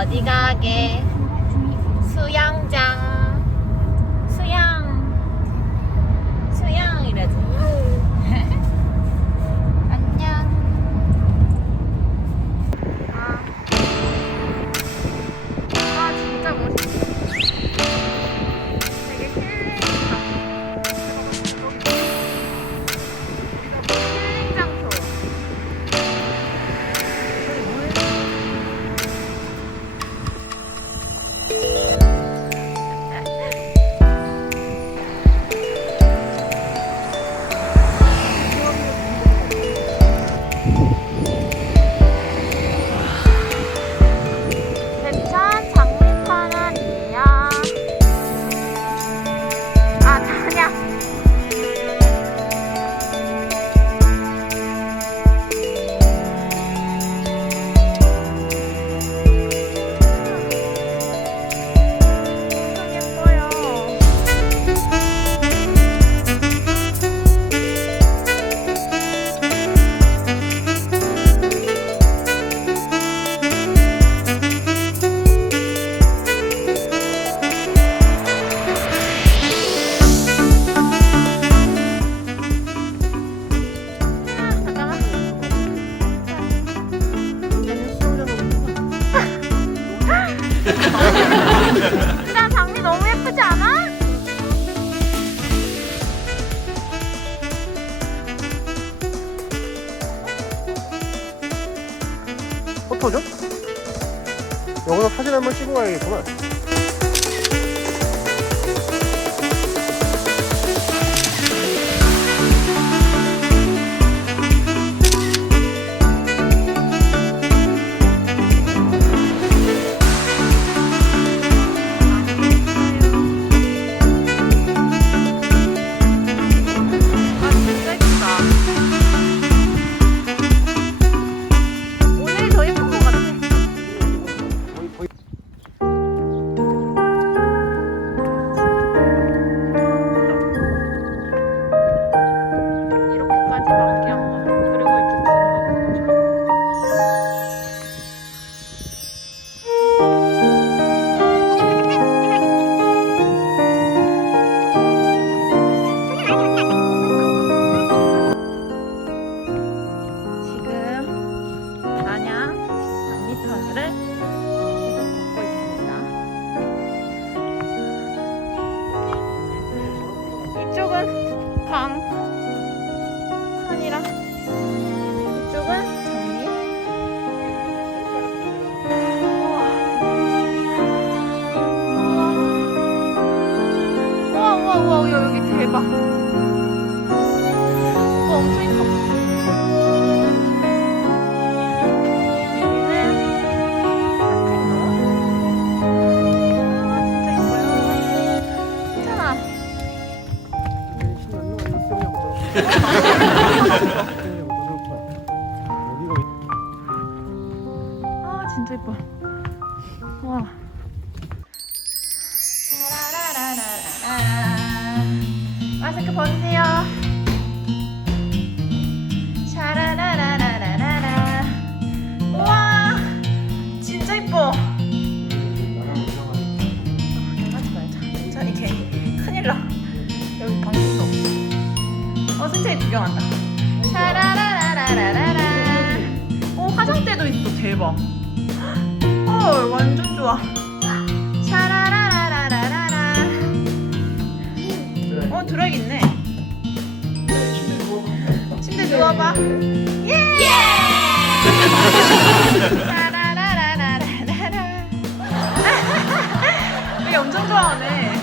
어디 가게? 수영장. 대박. 헐, 완전 좋아. 샤라라라라라라. 어, 드랙 있네. 침대 누워봐. 예! 샤라라라라라라. 여기 아, 엄청 좋아하네.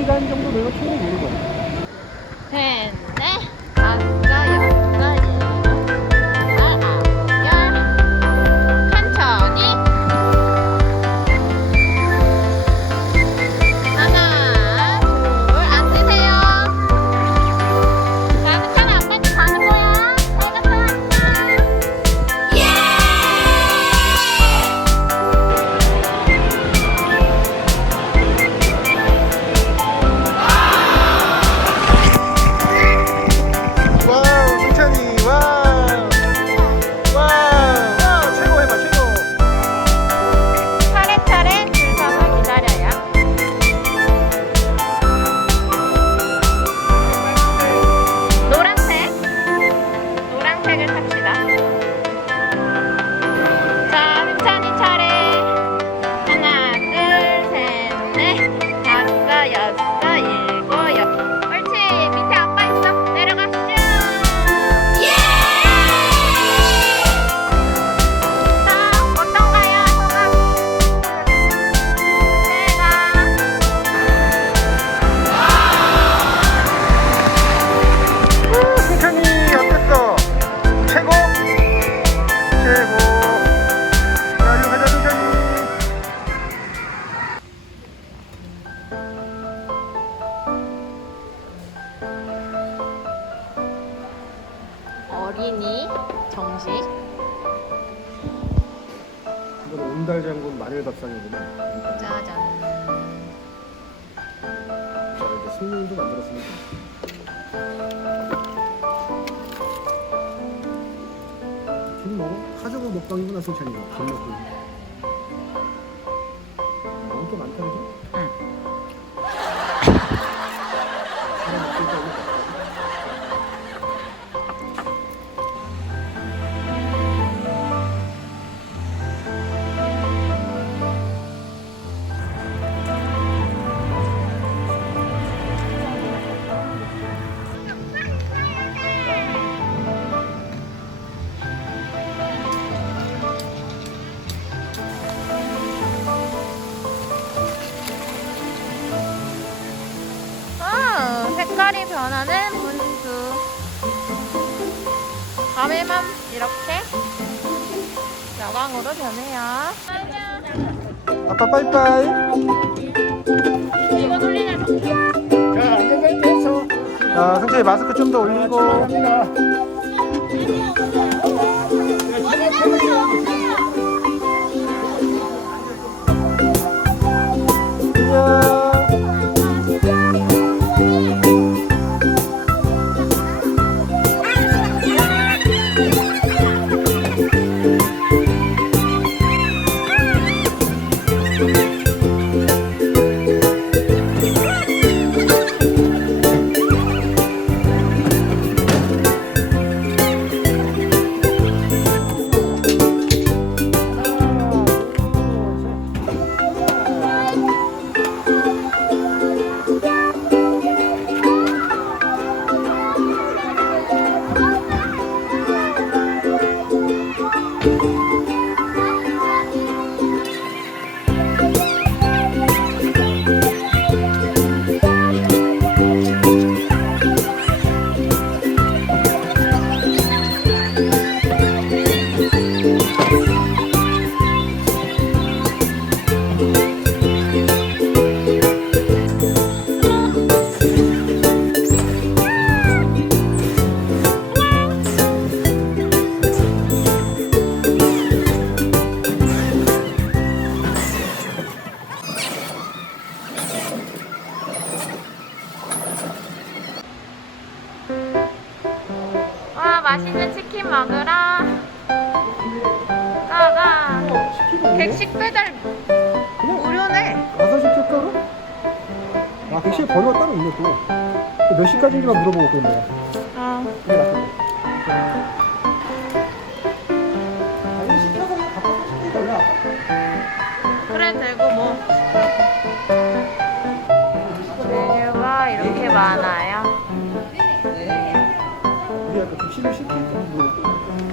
1시간 정도 되면 충분히 되는 거예요. 10, 소찬이가 겁나 보이네. 너무 많다, 그죠? 원하는 분수. 밤에만 이렇게 여광으로 변해요. 아빠 빠이빠이. 이거 돌리는 자. 자, 승철이 마스크 좀 더 올리고. 맛있는 치킨 먹으러 가가 객식 배달 무료네 가서 시킬까로? 아, 백시에 번호가 따로 있네, 또. 몇 시까지인지만 물어보고 올 건데. 어. 아니, 시켜서 그냥 거야. 그래 되고 뭐 메뉴가 이렇게 많아요 백시를 시킬 때 물어보고.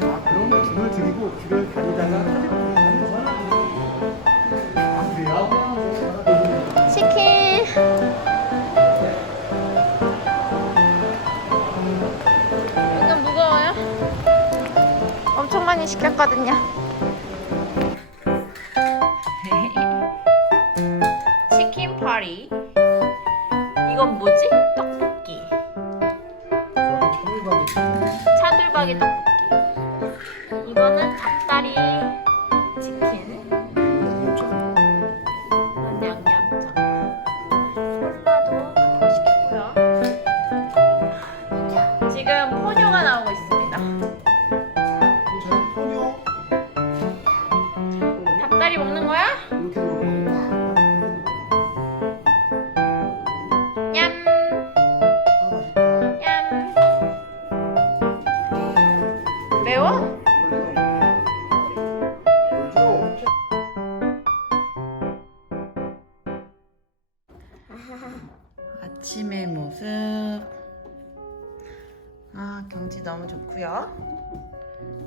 아, 그러면 드리고 줄을 다니다가 사진 아, 그래요? 치킨 이건 무거워요? 엄청 많이 시켰거든요 치킨 파리 이건 뭐지? 떡볶이 떡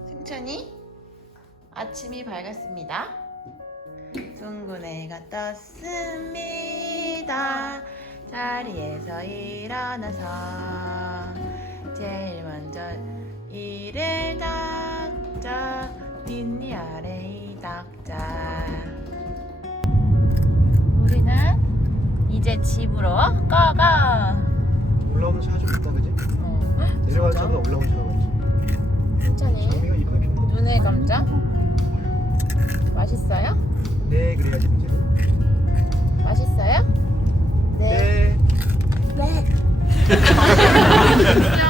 승천이 아침이 밝았습니다. 둥근 애가 떴습니다. 자리에서 일어나서 제일 먼저 이를 닦자 뒷니 아래 닦자 우리는 이제 집으로 가가 올라오는 차가 좀 있다 그지? 내려가는 차보다 올라오는 차가 천천히 눈의 감자 맛있어요? 네 그래야지 문제는 맛있어요? 네. 수영